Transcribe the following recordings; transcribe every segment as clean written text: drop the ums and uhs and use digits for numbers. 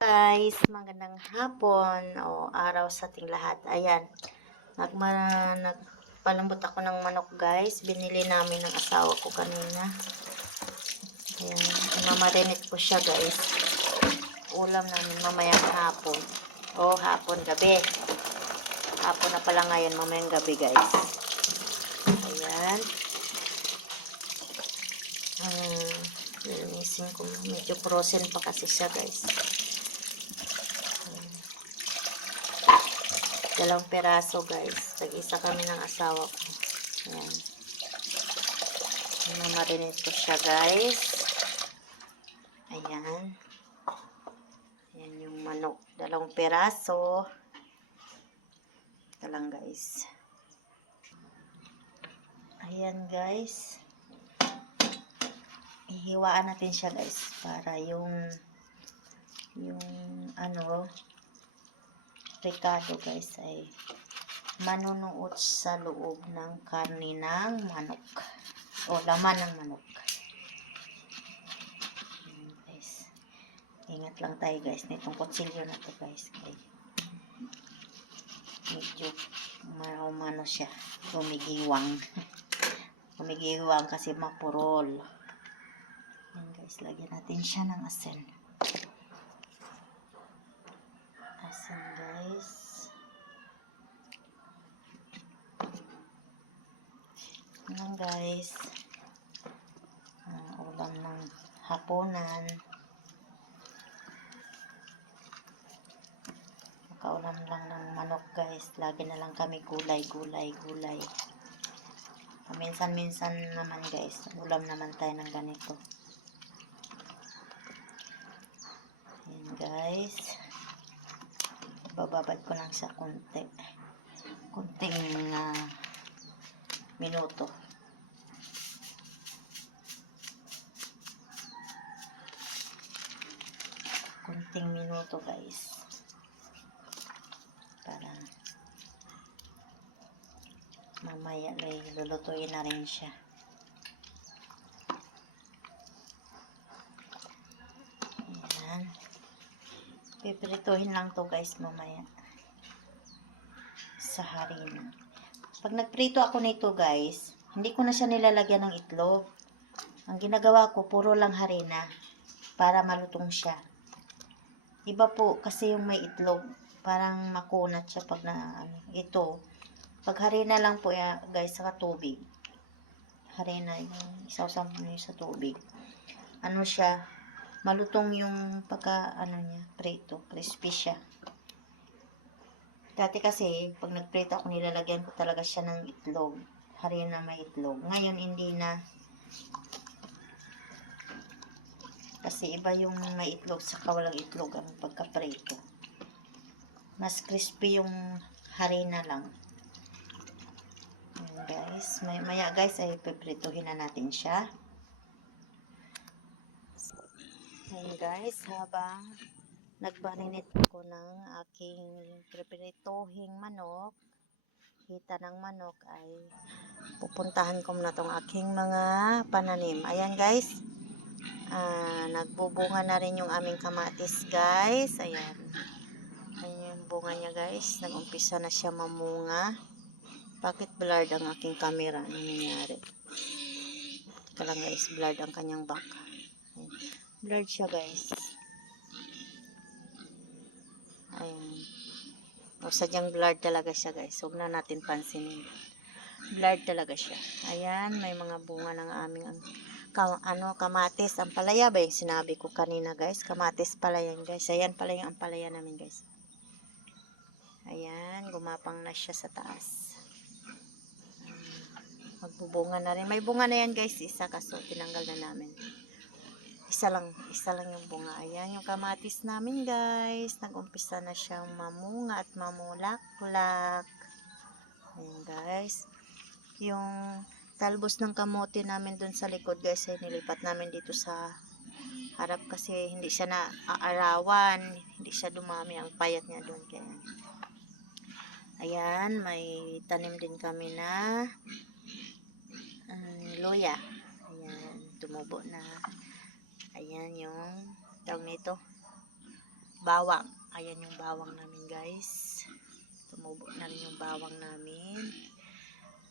Guys, magandang hapon o araw sa ating lahat. Ayan, nagpalambot ako ng manok guys. Binili namin ng asawa ko kanina. Ayan, mamarinate ko siya guys. Ulam namin mamayang hapon. Gabi. Hapon na pala ngayon, mamayang gabi guys. Ayan. Linisin ko. Medyo frozen pa kasi siya guys. Dalawang peraso guys. Tag-isa kami ng asawa ko. Ayan. Mamarinate ko siya guys. Ayan. Ayan yung manok. Dalawang peraso. Ito lang guys. Ayan guys. Ihiwaan natin siya guys. Para yung ricado guys ay manunuot sa loob ng karne ng manok o laman ng manok. Guys, ingat lang tayo guys nitong kutsilyo na to guys, kay medyo umano siya, gumigiwang gumigiwang kasi mapurol. Yan guys, lagyan natin siya ng asin guys. Yan guys, ulam ng hapunan. Makaulam lang ng manok guys. Lagi na lang kami gulay. Minsan naman guys, ulam naman tayo ng ganito. Yan guys, bababad ko lang sa konting minuto. Konting minuto guys, para mamaya ay lulutuin na rin siya. Ayan, pipirituhin lang to guys mamaya sa harina. Pag nagprito ako nito guys, hindi ko na siya nilalagyan ng itlog. Ang ginagawa ko, puro lang harina para malutong siya. Iba po kasi yung may itlog, parang makunat siya pag ito. Pag harina lang po ya, guys, saka tubig. Harina, yung isawsaw mo sa tubig. Ano siya, malutong yung niya, prito, crispy siya. Dati kasi, pag nagprito ako, nilalagyan ko talaga siya ng itlog. Harina may itlog. Ngayon, hindi na. Kasi iba yung may itlog sa walang itlog ang pagkaprito. Mas crispy yung harina lang. Ayan guys. Maya guys ay piprituhin na natin siya. Ayan guys, habang nagmarinate ako ng aking piprituhing manok, hita ng manok, ay pupuntahan ko na tong aking mga pananim. Ayan guys, nagbubunga na rin yung aming kamatis guys. Ayan yung bunga niya guys, nag-umpisa na siya mamunga. Bakit blurred ang aking camera? Ano nangyari? Ito lang guys, blurred ang kanyang back. Ayan. Blurred siya guys. Ayan. O sadyang blurred talaga siya guys. Huwag na natin pansinin. Blurred talaga siya. Ayan, may mga bunga ng aming kamatis. Ampalaya ba yung sinabi ko kanina guys? Kamatis pala yan guys. Ayan pala yung ampalaya namin guys. Ayan, gumapang na siya sa taas. Magbubunga na rin. May bunga na yan guys, isa, kaso tinanggal na namin. Isa lang yung bunga. Ayan yung kamatis namin guys. Nag-umpisa na siyang mamunga at mamulaklak. Ayan guys. Yung talbos ng kamote namin dun sa likod guys ay nilipat namin dito sa harap kasi hindi siya na aarawan. Hindi siya dumami ang payat niya dun. Kaya ayan, may tanim din kami na loya. Ayan, tumubo na. Ayan yung tawag nito, bawang. Ayan yung bawang namin guys. Tumubo na rin yung bawang namin.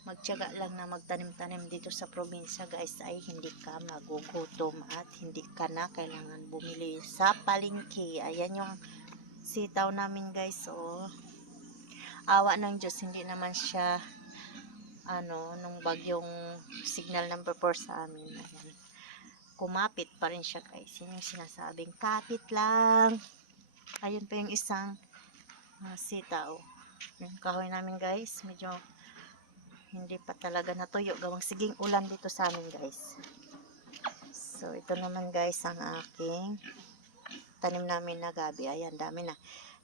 Magtiyaga lang na magtanim-tanim dito sa probinsya guys ay hindi ka magugutom at hindi ka na kailangan bumili sa palengke. Ayan yung sitaw namin guys. Oh. Awa ng Diyos, hindi naman siya nung bagyong signal number 4 sa amin. Ayan. Kumapit pa rin siya guys. Yun yung sinasabing kapit lang. Ayun pa yung isang sitaw. Yung kahoy namin guys, medyo hindi pa talaga natuyo. Gawang siging ulan dito sa amin guys. So ito naman guys ang aking tanim namin na gabi. Ayan, dami na.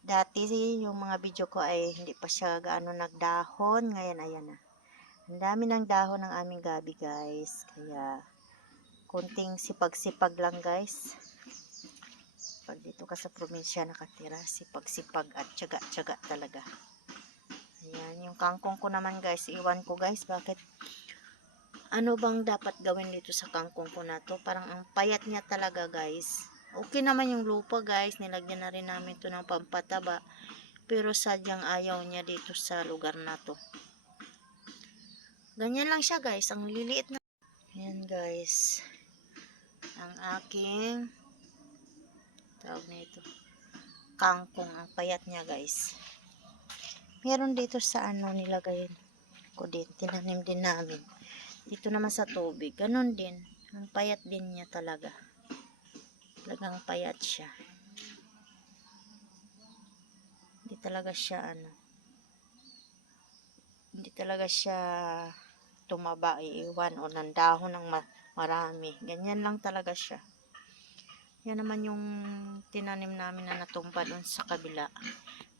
Dati yung mga video ko ay hindi pa siya gaano nagdahon. Ngayon ayan na. Ang dami ng dahon ng aming gabi guys. Kaya konting sipag-sipag lang guys. Pag dito ka sa probinsya nakatira, sipag-sipag at tiyaga-tiyaga talaga. Ayan, yung kangkong ko naman guys, iwan ko guys, bakit? Ano bang dapat gawin dito sa kangkong ko na to? Parang ang payat niya talaga guys. Okay naman yung lupa guys, nilagyan na rin namin to ng pampataba. Pero sadyang ayaw niya dito sa lugar na to. Ganyan lang siya guys, ang liliit na. Ayan guys, ang aking tawag na ito, kangkong, ang payat niya guys. Meron dito sa nilagay ko din, tinanim din namin. Dito naman sa tubig, ganun din. Ang payat din niya talaga. Talagang payat siya. Hindi talaga siya hindi talaga siya tumaba, iiwan o nandahon ng marami. Ganyan lang talaga siya. Yan naman yung tinanim namin na natumba doon sa kabila.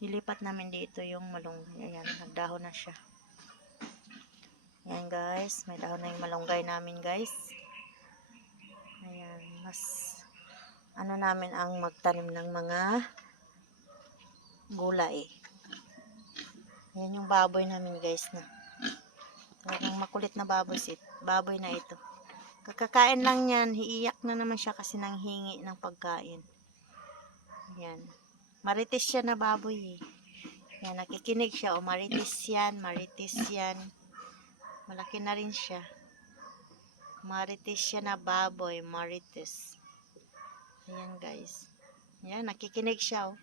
Nilipat namin dito yung malunggay. Ayan, nagdahon na siya. Ayan guys, may dahon na yung malunggay namin guys. Ayan, mas namin ang magtanim ng mga gulay. Ayan yung baboy namin guys na. Talagang makulit na baboy na ito. Kakakain lang yan, hiiyak na naman siya kasi nanghingi ng pagkain. Ayan. Maritis siya na baboy eh. Ayan, nakikinig siya. O maritis yan, maritis yan. Malaki na rin siya. Maritis siya na baboy, maritis. Ayan guys. Ayan, nakikinig siya oh.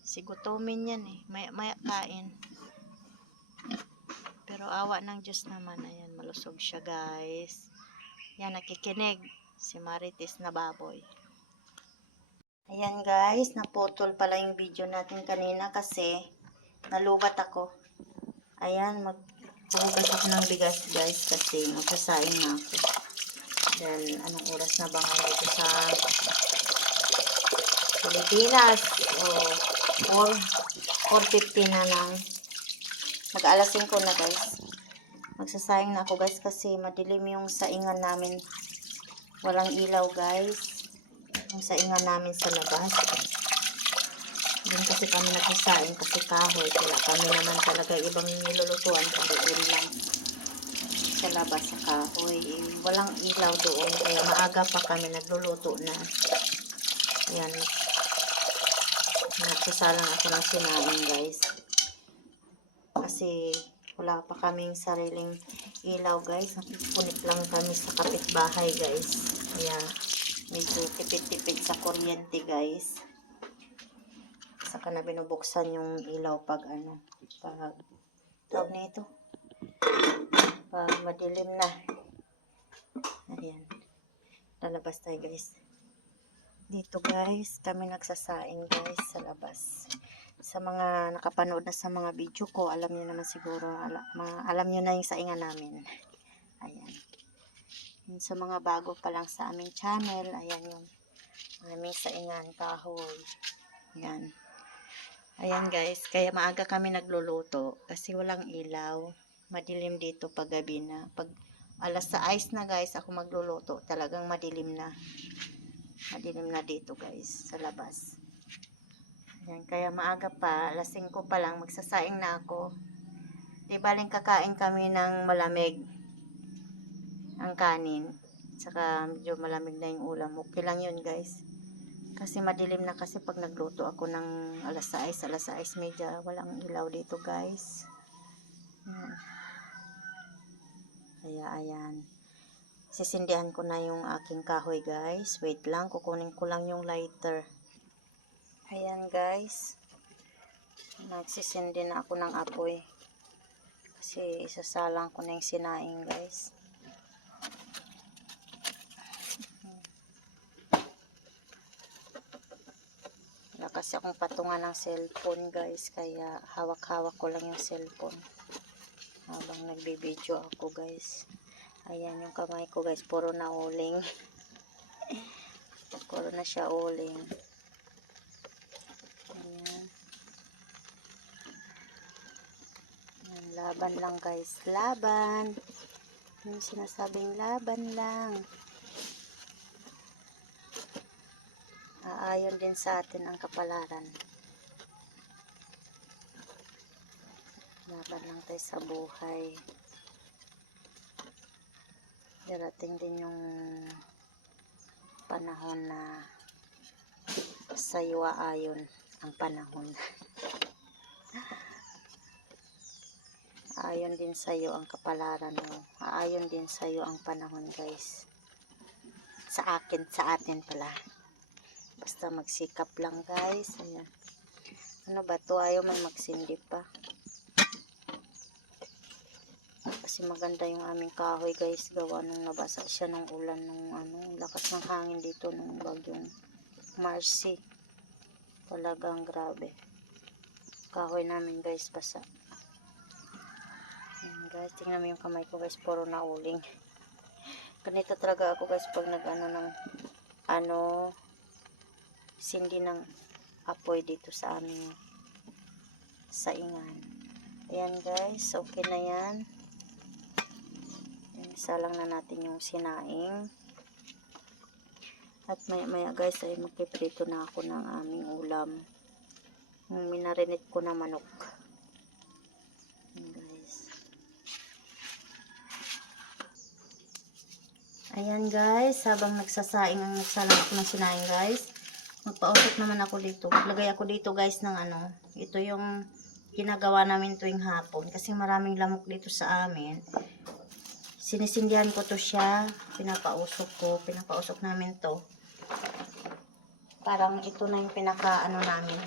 Sigutumin yan eh. Maya kain. Pero awa ng Diyos naman. Ayan, malusog siya guys. Ayan, nakikinig. Si maritis na baboy. Ayan guys, naputol pala yung video natin kanina kasi nalubat ako. Ayan, maghugas ako ng bigas guys kasi magsasaing na ako. Dahil anong oras na ba ngayon dito sa Pilipinas? O 4:50 na ng mag-alas 5 na guys. Magsasaing na ako guys kasi madilim yung saingan namin. Walang ilaw guys. Yung saingan namin sa labas. Doon kasi kami nagsasaing kasi kahoy. Kaya kami naman talaga ibang nilulutuan doon lang sa labas sa kahoy. Walang ilaw doon. Kaya maaga pa kami nagluluto na. Ayan. Nagsasalang ako ng sinaing guys. Kasi wala pa kaming sariling ilaw guys. Nakipunit lang kami sa kapitbahay guys. Kaya medyo tipid-tipid sa kuryente guys. Saka na binubuksan yung ilaw pag tawag na ito. Pag madilim na. Ayan. Lalabas tayo guys. Dito guys, kami nagsasaing guys sa labas. Sa mga nakapanood na sa mga video ko, alam niyo naman siguro, alam niyo na yung saingan namin. Ayan. Sa mga bago pa lang sa aming channel, ayan yung aming saingan, kahoy. Ayan. Ayan guys, kaya maaga kami nagluluto kasi walang ilaw. Madilim dito pag gabi na. Pag alas 6 na guys, ako magluluto. Talagang madilim na. Madilim na dito guys, sa labas. Ayan, kaya maaga pa, alas 5 pa lang, magsasaing na ako. Di baling kakain kami ng malamig ang kanin. Saka medyo malamig na yung ulam. Okay lang yun guys. Kasi madilim na kasi pag nagluto ako ng alas 6 media, walang ilaw dito guys. Kaya ayan. Sisindihan ko na yung aking kahoy guys. Wait lang, kukunin ko lang yung lighter. Ayan guys. Nagsisindi na ako ng apoy. Kasi isasalang ko na yung sinaing guys. Wala kasi akong patungan ng cellphone guys. Kaya hawak-hawak ko lang yung cellphone. Habang nagbibideo ako guys. Ayan yung kamay ko guys. Puro na uling. Puro na siya uling. Ayan. Ayan. Laban lang guys. Laban. Yung sinasabing laban lang. Aayon din sa atin ang kapalaran. Laban lang tayo sa buhay. Darating din yung panahon na sa'yo aayon ang panahon. Aayon din sa'yo ang kapalaran mo. Aayon din sa'yo ang panahon guys. Sa atin pala. Basta magsikap lang guys. Ayan. Ano ba to? Ayaw man magsindi pa. Kasi maganda yung aming kahoy guys. Gawa nung nabasa siya ng ulan nung lakas ng hangin dito nung bagyong Marcy. Talagang grabe. Kahoy namin guys basa. Ayan guys, tingnan mo yung kamay ko guys. Puro na uling. Ganito talaga ako guys pag sindi ng apoy dito sa aming saingan. Ayan guys, okay na yan. Isalang na natin yung sinaing. At maya guys ay magpiprito na ako ng aming ulam. Yung minarinate ko na manok. Ayan guys. Ayan guys, habang nagsasaing ang nagsalang ako ng sinaing guys. Magpausok naman ako dito. Maglagay ako dito guys ng ito yung ginagawa namin tuwing hapon. Kasi maraming lamok dito sa amin. Sinisindihan ko to siya. Pinapausok namin to. Parang ito na yung namin.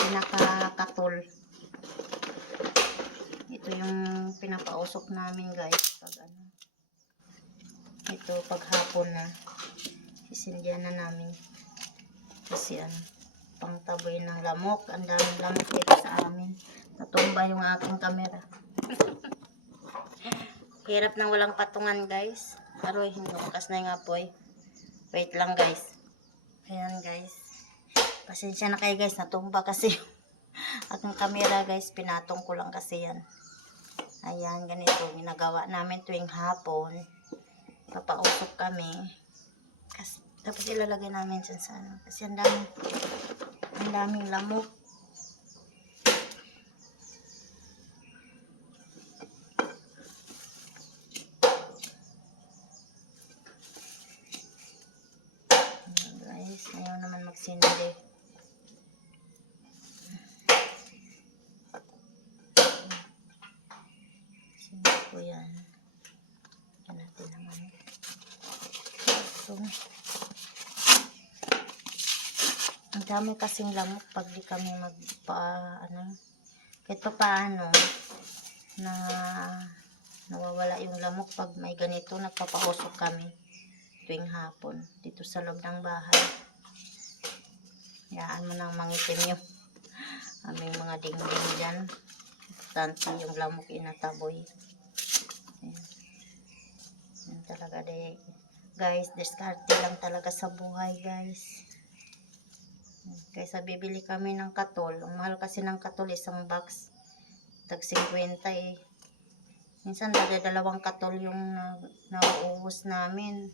Pinaka-katol. Ito yung pinapausok namin guys. Ito paghapon na. Sisindihan na namin. Kasi pangtaboy ng lamok. Ang daming lamok dito sa amin. Natumba yung aking camera. Hirap nang walang patungan guys. Aroy, hinukas na yung apoy. Wait lang guys. Ayan guys. Pasensya na kayo guys. Natumba kasi aking camera guys. Pinatong ko lang kasi yan. Ayan, ganito. Ginagawa namin tuwing hapon. Papausok kami. Tapos ilalagay namin dyan sa kasi ang daming lamok. Guys, ayaw naman magsindi. Sindi ko yan. Yan natin naman. So, ang dami kasing lamok pag di kami kahit pa paano na nawawala yung lamok pag may ganito, nagpapausok kami tuwing hapon dito sa loob ng bahay. Hayaan mo nang mangitim yung aming mga dingding dyan. Importante yung lamok inataboy. Ayan. Yan talaga guys, diskarte lang talaga sa buhay guys. Kaysa bibili kami ng katol. Ang mahal kasi ng katol, isang box. Tag 50 eh. Minsan dalawang katol yung nauubos namin.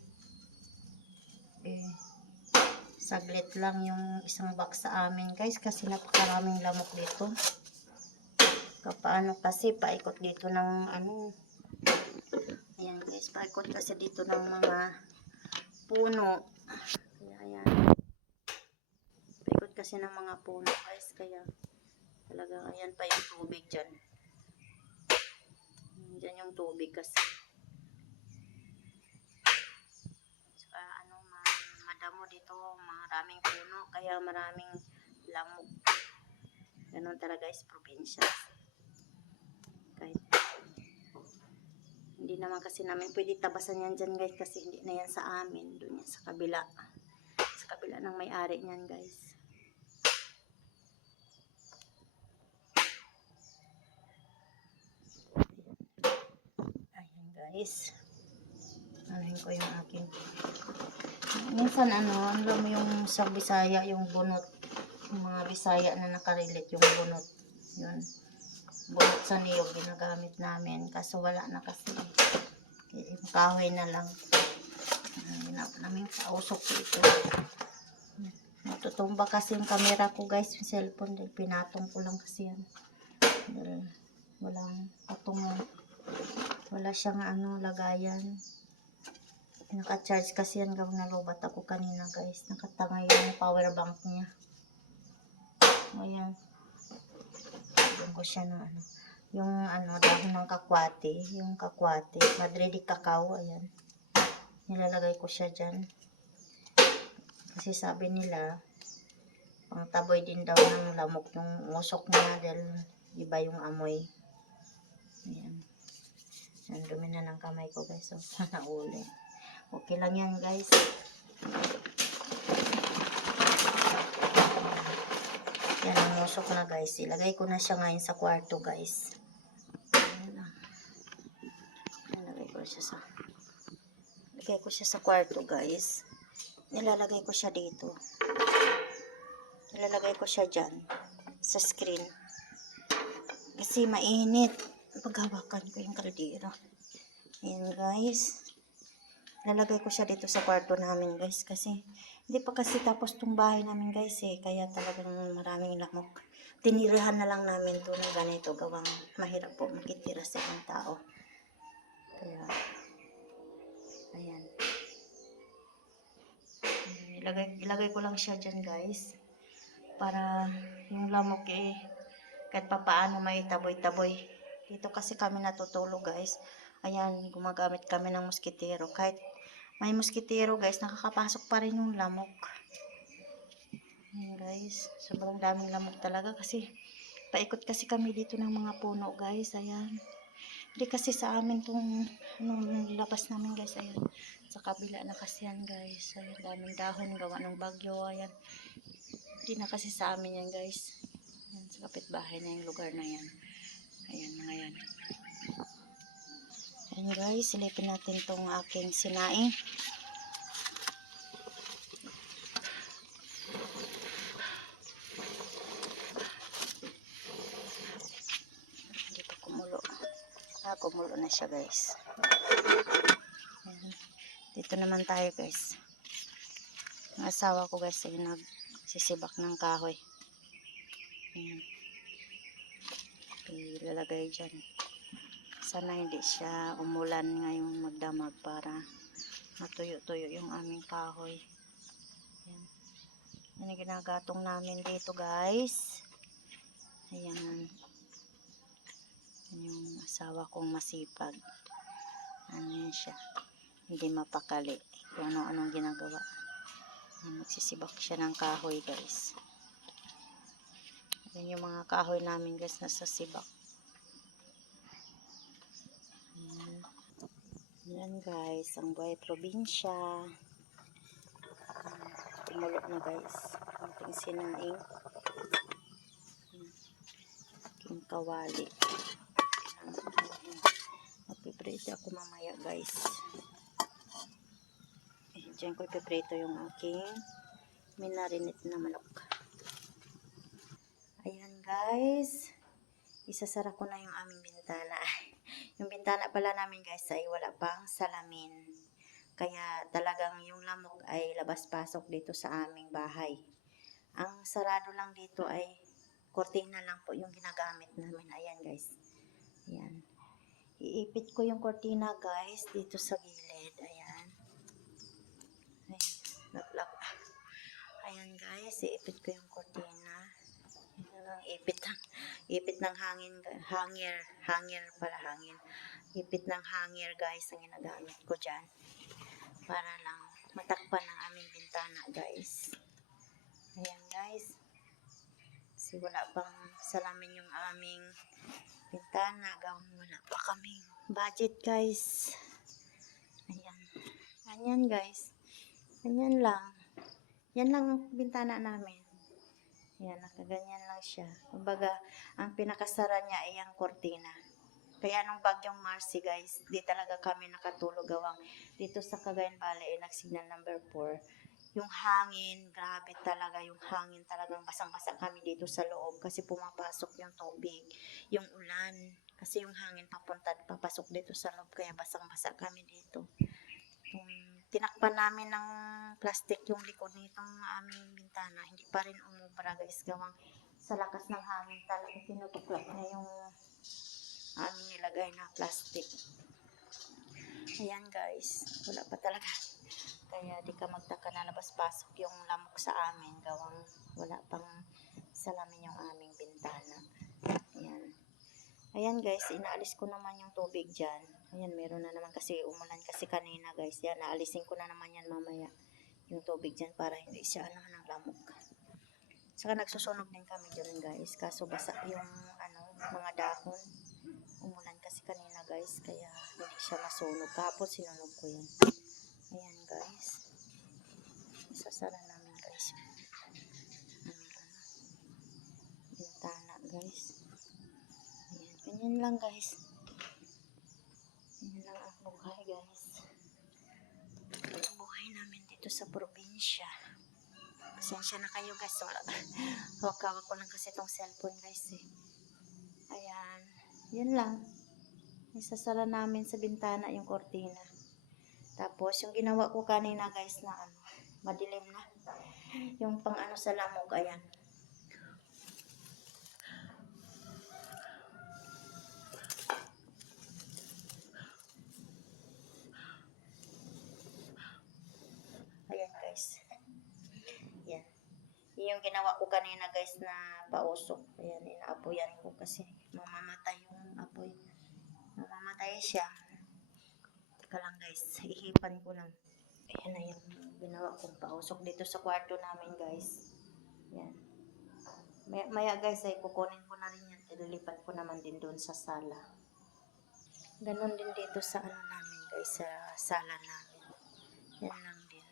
Saglit lang yung isang box sa amin guys. Kasi napakaraming lamok dito. Kapaano kasi paikot dito ng ayan guys, paikot kasi dito ng mga puno. Kaya ayan. kasi ng mga puno guys, kaya talagang ayan pa yung tubig dyan. Dyan yung tubig kasi. Saka madamo dito, maraming puno, kaya maraming lamok. Ganun talaga guys, probinsya. Kahit hindi naman kasi namin pwede tabasan yan dyan guys, kasi hindi na yan sa amin, doon yan sa kabila. Sa kabila ng may-ari niyan guys. Ayan guys. Anuhin ko yung aking. Minsan alam mo yung sa Bisaya, yung bunot. Yung mga Bisaya na nakarilit, yung bunot. Yun. Bunot sa niyog, ginagamit namin. Kaso wala na kasi. Yung kahoy na lang. Ginagawa namin kausok ko ito. Natutumba kasi yung camera ko guys, yung cellphone. Dahil pinatong ko lang kasi yan. Dahil walang patungan. Wala siyang lagayan. Naka-charge kasi yan gawin na lobat ako kanina guys. Nakatangay yung power bank niya. Ayan. Doon ko siya ng yung dahon ng kakwate. Yung kakwate. Madridi cacao. Ayan. Nilalagay ko siya dyan. Kasi sabi nila, pang taboy din daw ng lamok yung usok niya dahil iba yung amoy. Ayan. Ang dumi na ng kamay ko guys. So, sana uli. Okay lang yan guys. Yan ang musok na guys. Ilagay ko na siya ngayon sa kwarto guys. Ilagay ko siya sa kwarto guys. Nilalagay ko siya dito. Nilalagay ko siya dyan. Sa screen. Kasi mainit. Paghawakan ko yung kaldero. Ayan guys. Lalagay ko siya dito sa kwarto namin guys. Kasi hindi pa kasi tapos tong bahay namin guys kaya talagang maraming lamok. Tinirahan na lang namin to ng ganito. Gawang mahirap po makitira sa ibang tao. Kaya ayan. Ilagay ko lang siya dyan guys. Para yung lamok kahit papaano may taboy-taboy. Dito kasi kami natutulog guys. Ayan, gumagamit kami ng moskitero. Kahit may moskitero guys, nakakapasok pa rin yung lamok. Ayan guys, sobrang daming lamok talaga kasi paikot kasi kami dito ng mga puno guys. Ayan. Hindi kasi sa amin itong labas namin guys. Ayan. Sa kabila na kasi yan guys. Ayan, daming dahon gawa ng bagyo. Ayan. Hindi na kasi sa amin yan guys. Ayan, sa kapitbahay na yung lugar na yan. Ayan mga yan. Ayan guys, silipin natin itong aking sinaing. Dito kumulo. Kumulo na siya guys. Ayan. Dito naman tayo guys. Ang asawa ko guys ay nagsisibak ng kahoy. Ayan. Ilalagay dyan. Sana hindi siya umulan ngayong magdamag para matuyo-tuyo yung aming kahoy. Ayan. Yan ang ginagatong namin dito guys. Ayan. Yan yung asawa kong masipag. Ano yan siya. Hindi mapakali kung ano-anong ginagawa. Ayan, magsisibak siya ng kahoy guys. Yan yung mga kahoy namin guys nasa sibak. Yan guys, ang buhay probinsya. Tumulo na guys. Ating sinaing. Aking kawali. Magpiprito ako mamaya guys. Diyan ko ipiprito yung aking minarinit na manok. Ayan guys. Isasara ko na yung aming bintana. Yung bintana pala namin guys ay wala pang salamin. Kaya talagang yung lamok ay labas-pasok dito sa aming bahay. Ang sarado lang dito ay kortina lang po yung ginagamit namin. Ayan guys. Ayan. Iipit ko yung kortina guys dito sa gilid. Ayan. Ayan. Ayan guys. guys, iipit ko yung cortina. Yan lang, ipit ng hangin, hangin pala hangin. Ipit ng hangin guys ang ginagamit ko dyan. Para lang matakpan ng aming bintana guys. Ayan guys. Kasi wala pang salamin yung aming bintana. Wala pa kaming budget guys. Ayan. Ganyan guys. Ganyan lang. Yan lang ang bintana namin. Yan, nakaganyan lang siya. Kumbaga, ang pinakasara niya ay ang kortina. Kaya nung bagyong Marcy guys, di talaga kami nakatulog gawang dito sa Cagayan Valley, nagsignal number 4. Yung hangin, grabe talaga yung hangin, talagang basang-basa kami dito sa loob kasi pumapasok yung tubig, yung ulan. Kasi yung hangin papasok dito sa loob, kaya basang-basa kami dito. Tinakpan namin ng plastic yung likod nitong aming bintana, hindi pa rin umubra guys, gawang sa lakas ng hangin talaga tinutuklap na yung aming nilagay na plastic. Ayan guys, wala pa talaga. Kaya di ka magtaka na labas-pasok yung lamok sa amin, gawang wala pang salamin yung aming bintana. Ayan. Ayan guys, inaalis ko naman yung tubig dyan. Ayan, meron na naman kasi umulan kasi kanina guys. Yan, naalisin ko na naman yan mamaya. Yung tubig dyan para hindi siya ng lamok. Saka nagsusunog din kami dyan guys. Kaso basa yung mga dahon. Umulan kasi kanina guys. Kaya hindi siya masunog. Kapos sinunog ko yan. Ayan guys. Isasara namin guys. Bintana guys. Ganyan lang guys. Ganyan lang ang buhay guys. Ang buhay namin dito sa probinsya. Pasensya na kayo guys. Hawak-hawak ko lang kasi itong cellphone guys eh. Ayan. Yan lang. Isasara namin sa bintana yung kortina. Tapos yung ginawa ko kanina guys na madilim na. Yung pang sa lamok. Ayan. Ayan guys. Yan. Yung ginawa ko kanina guys na pausok. Ayan, inaapoyan ko kasi mamamatay yung apoy. Mamamatay siya. Teka lang guys, ihipan ko lang. Ayan na yung ginawa kong pausok dito sa kwarto namin guys. Yan. Maya guys ay kukunin ko na rin yan. Ililipat ko naman din doon sa sala. Ganon din dito sa namin guys, sa sala namin. Yan lang din.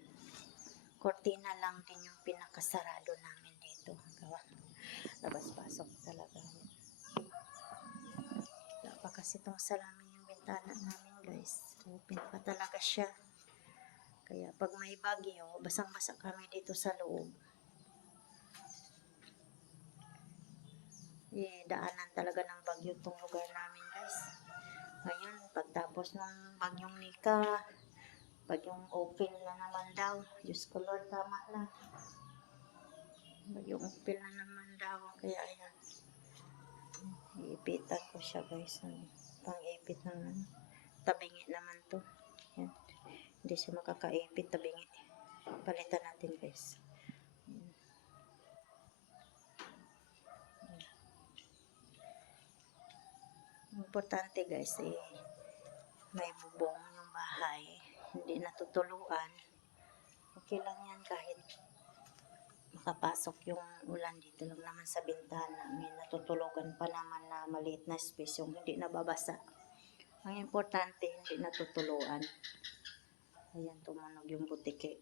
Kortina lang din yung pinakasarado namin dito. Labas-pasok talaga. Wala pa kasi itong salamin yung bintana namin guys. Open pa talaga siya. Kaya pag may bagyo, basang-basa kami dito sa loob. Daanan talaga ng bagyo itong lugar namin guys. Ngayon, pagtapos ng bagyong Nika, bagyong Ophel na naman daw. Diyos ko Lord, tama na. Bagyong Ophel na naman daw. Kaya ayan, iipitan ko siya guys. Pang-ipit ng tabingi naman to. Yan. Hindi siya makakaipit tabingi. Palitan natin guys. Importante guys may bubong yung bahay, hindi natutuluan. Okay lang yan kahit makapasok yung ulan dito lang naman sa bintana. May natutulugan pa naman na maliit na space yung hindi nababasa. Ang importante hindi natutuluan. Ayan, tumunog yung butike.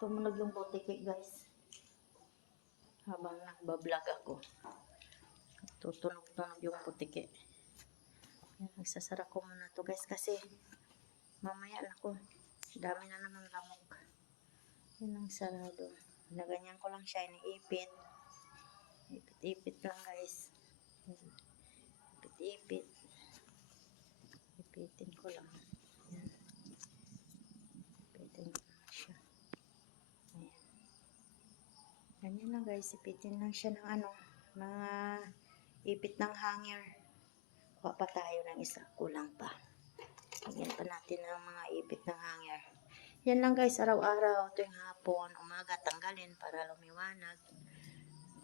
Tumunog yung butike guys. Habang nagbablog ako, tutunog-tunog yung butike. Yan, nagsasara ko muna to guys kasi mamaya na ko. Dami na namang lamok. Yan ang sarado. Naganyan ko lang siya, iniipit. Ipit-ipit lang guys. Ipit-ipit. Ipitin ko lang. Yan. Ipitin ko lang siya. Ayan. Ganyan lang guys. Ipitin lang siya ng mga ipit ng hanger. Kuha pa tayo ng isa. Kulang pa. Lagyan pa natin ng mga ipit ng hanger. Yan lang guys, araw-araw, tuwing hapon, umaga, tanggalin para lumiwanag.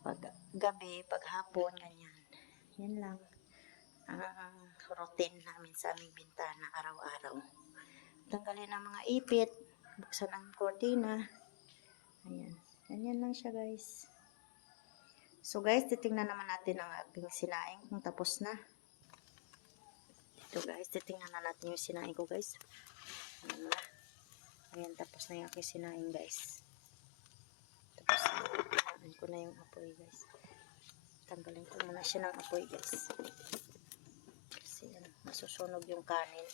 Pag gabi, pag hapon, ganyan. Yan lang ang routine namin sa aming bintana araw-araw. Tanggalin ang mga ipit, buksan ang kortina. Ayan, ganyan lang siya guys. So guys, titingnan naman natin ang ating sinaing kung tapos na. Ito guys, titingnan na natin yung sinaing ko guys. Ayan, tapos na yung aking sinaing guys. Tapos na, tinaan ko na yung apoy guys. Tanggalin ko muna siya ng apoy guys. Kasi masusunog yung kanin.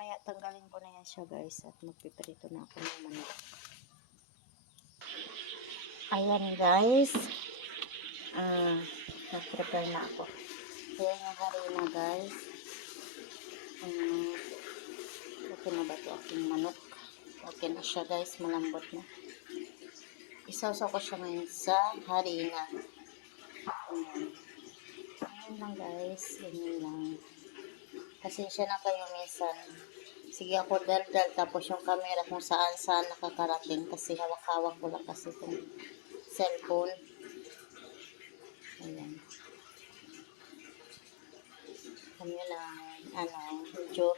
Maya tanggalin ko na yan siya guys at magpiprito na ako ng manok. Ayan guys, nag-prepare na ako. Ayan yung harina guys. Okay na ba ito aking manok? Okay na siya guys, malambot na. Isawsaw ko siya ngayon sa harina. Ayan lang guys, ganyan lang. Pasensya na kayo minsan. Sige ako daldal tapos yung camera kung saan nakakarating kasi hawak-hawak ko lang kasi itong cellphone. Ayan. Kami lang, medyo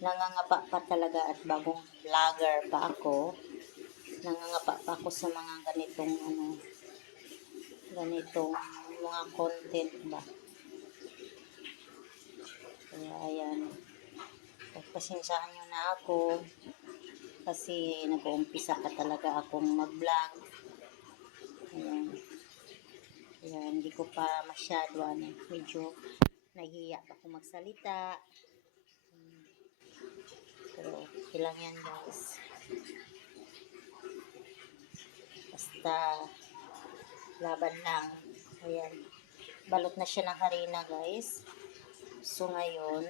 nangangapa pa talaga at bagong vlogger pa ako. Nangangapa pa ako sa mga ganitong mga content ba. Kaya ayan, pagpasensyahan nyo na ako kasi nag-uumpisa ka talaga akong mag-vlog. Ayan. Kaya hindi ko pa masyado medyo nahihiya ako magsalita. Pero okay lang yan guys. Basta laban lang. Ayan. Balot na siya ng harina guys. So ngayon,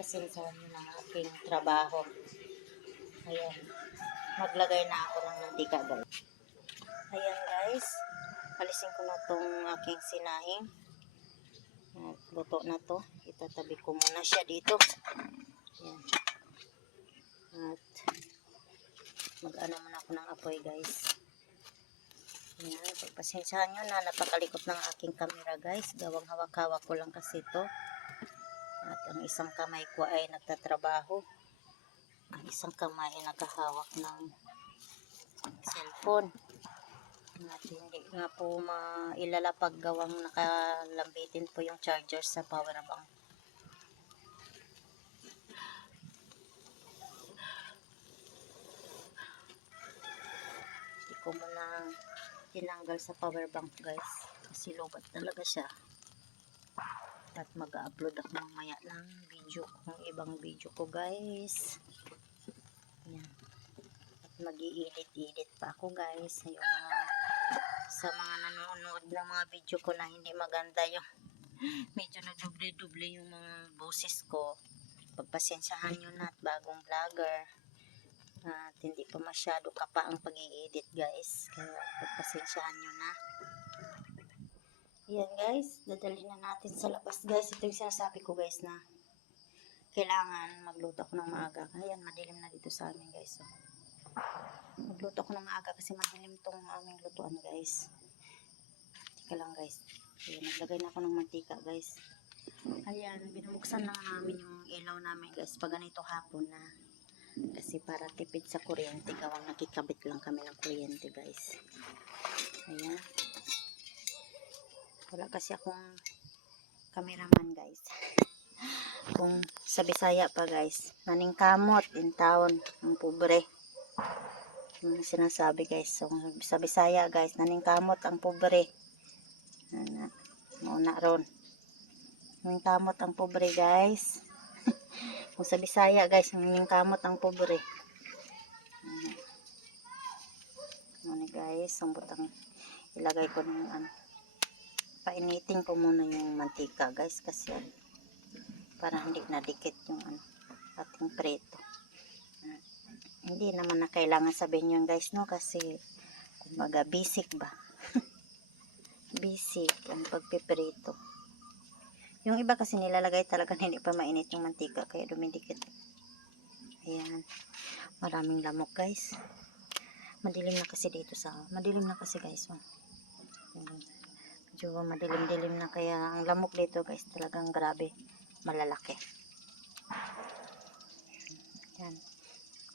pasensyahan nyo ng aking trabaho. Ayan, maglagay na ako ng mantika guys. Ayan guys, alisin ko na tong aking sinahing. At luto na to. Itatabi ko muna siya dito. Ayan. At mag-ano muna ako ng apoy guys. Ayan, pagpasensyahan nyo na napakalikot ng aking camera guys. Gawang hawak-hawak ko lang kasi ito. At ang isang kamay ko ay nagtatrabaho. Ang isang kamay ay nakahawak ng cellphone. At hindi nga po mailalapag gawang nakalambitin po yung charger sa power bank. Hindi ko muna tinanggal sa power bank guys kasi lobat talaga siya. At mag-upload ako mamaya ng video kung ibang video ko guys. Ayan. At mag-i-edit pa ako guys yung sa mga nanonood ng mga video ko na hindi maganda yung medyo nagduble-duble yung mga boses ko. Pagpasensyahan nyo na at bagong vlogger. At hindi pa masyado kapa ang pag-i-edit guys. Kaya pagpasensyahan nyo na. Ayan guys, dadalhin na natin sa labas guys. Ito yung sinasabi ko guys na kailangan magluto ako ng maaga. Ayan, madilim na dito sa amin guys. So, magluto ako ng maaga kasi madilim tong aming lutuan guys. Tika lang guys. Ayan, naglagay na ako ng mantika guys. Ayan, binubuksan lang namin yung ilaw namin guys pag ganito hapon na. Kasi para tipid sa kuryente, gawang nakikabit lang kami ng kuryente guys. Ayan. Wala kasi akong cameraman guys. Kung sa Bisaya pa guys, naningkamot in town, ang pobre. Yung sinasabi guys. So, sa Bisaya guys, naningkamot ang pobre. Muna ron. Naningkamot ang pobre guys. Kung sa Bisaya guys, naningkamot ang pobre. Ano guys, sambot ang ilagay ko ng painitin ko muna yung mantika guys kasi para hindi nadikit yung ating preto. Hindi naman na kailangan sabihin yun guys, no? Kasi, kumbaga, basic ba? Basic ang pagpiprito. Yung iba kasi nilalagay talaga na hindi pa mainit yung mantika, kaya dumidikit. Ayan. Maraming lamok guys. Madilim na kasi dito madilim na kasi guys. Oh. Medyo madilim-dilim na, kaya ang lamok dito guys talagang grabe. Malalaki. Ayan.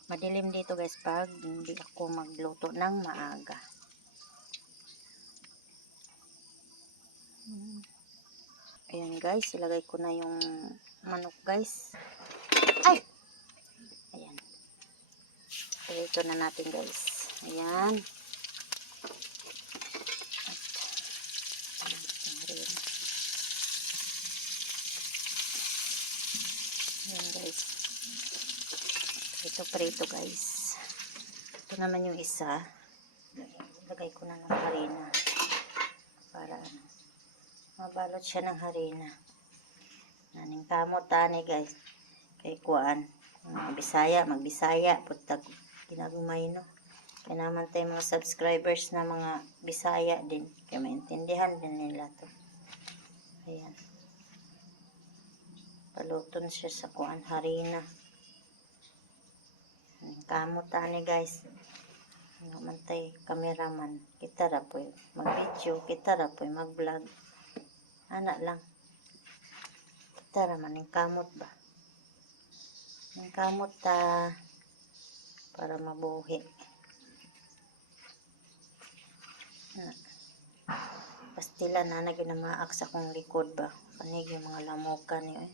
Madilim dito guys pag hindi ako magluto ng maaga. Ayan guys, ilagay ko na yung manok guys. Ay! Ayan. Ito na natin guys. Ayan. Ayan guys. Prito guys. Ito naman yung isa. Lagay ko na ng harina. Para mabalot siya ng harina. Naning kamot tani guys. Kay kuan. Magbisaya. Putag ginagumay no. Kaya naman tayo mga subscribers na mga Bisaya din. Kaya maintindihan din nila to. Ayan. Paluton siya sa kuan harina. Kamot tani guys. Naman tayo cameraman. Kita ra po mag-video. Kita ra po mag-vlog. Anak lang. Kita ra man yung kamot ba. Yung kamot para mabuhi. Pastila na ginamaak sa kong likod ba. Panig yung mga lamuka niyo eh.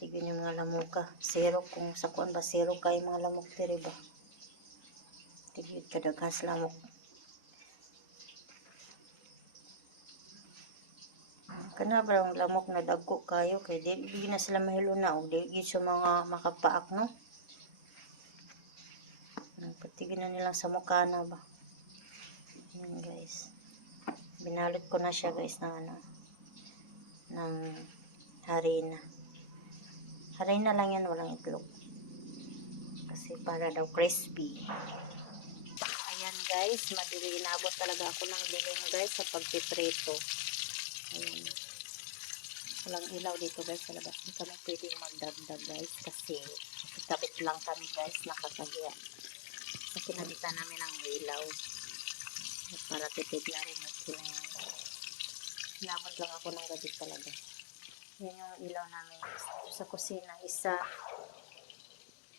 Tigin yung mga lamuka. Zero kung sa kuan ba. Zero kayo mga lamok tiri ba. Tigid kadaghas lamok. Kana ba ang lamok na dagko kayo. Kaya di na sila mahilo na. O di sa mga makapaak no. Patigin na nilang sa mukha na ba. Ayan guys. Binalot ko na siya guys ng harina. Harina lang yan, walang itlog. Kasi para daw crispy. Ayan guys, inabot talaga ako ng dilim guys sa pagpiprito. Ayan. Walang ilaw dito guys sa labas. Hindi kami pwedeng magdagdag guys kasi kapit lang kami guys, nakakagya. Kasi kinabitan namin ang ilaw. Para tipid na rin at inabot lang ako ng gabi talaga. Yan yung ilaw namin sa kusina. Isa.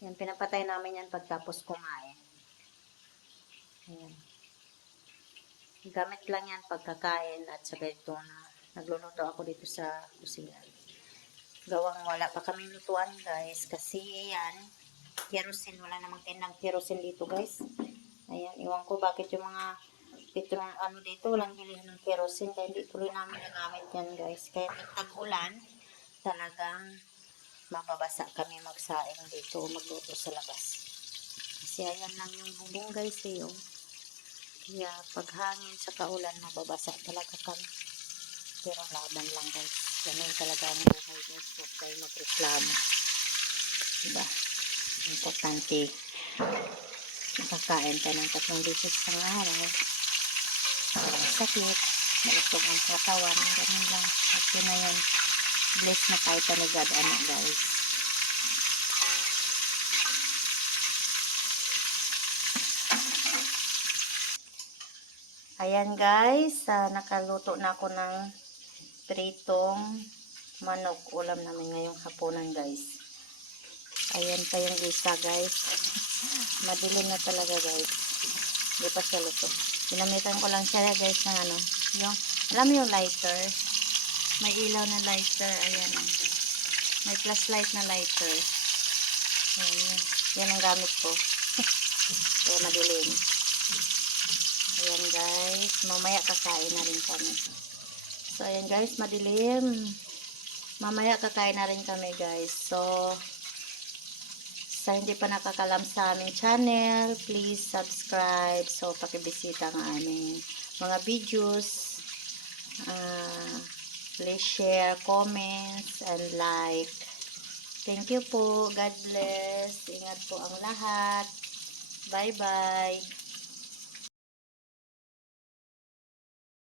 Yan, pinapatay namin yan pagtapos kumain. Ayan. Gamit lang yan pagkakain at saka ito na nagluluto ako dito sa kusina. Gawang wala pa kami lutuan guys kasi yan, kerosene. Wala namang tindang kerosene dito guys. Ayan, iwan ko bakit yung mga Petrol dito, walang bilihan ng kerosene, kaya hindi tuloy namin nagamit yan guys. Kaya tag-ulan, talagang mababasa kami magsaing dito o magluto sa labas. Kasi ayan lang yung bubong guys eh. Kaya paghangin sa kaulan, mababasa talaga kami. Pero laban lang guys. Ganun talaga ang buhay guys. Huwag kayo magreklamo. Diba? Importante. Nakakain ka ng 3 beses sa araw. Sakit, malusog ang katawan, ganun lang. Okay na yan. Bless na kahit ni God, guys. Ayan guys, nakaluto na ako ng pritong manok. Ulam namin ngayong hapunan guys. Ayan pa yung isa guys. Madilim na talaga guys. Hindi pa siya luto. Ginamitan ko lang siya guys ng yung, alam mo yung lighter? May ilaw na lighter. Ayan. May flashlight na lighter. Ayan. Yan ang gamit ko. Kaya madilim. Ayan guys. Mamaya kakain na rin kami. So ayan guys, madilim. Mamaya kakain na rin kami guys. So, sa hindi pa nakakalam sa aming channel, please subscribe. So, pakibisita ang aming mga videos. Please share, comments, and like. Thank you po. God bless. Ingat po ang lahat. Bye-bye.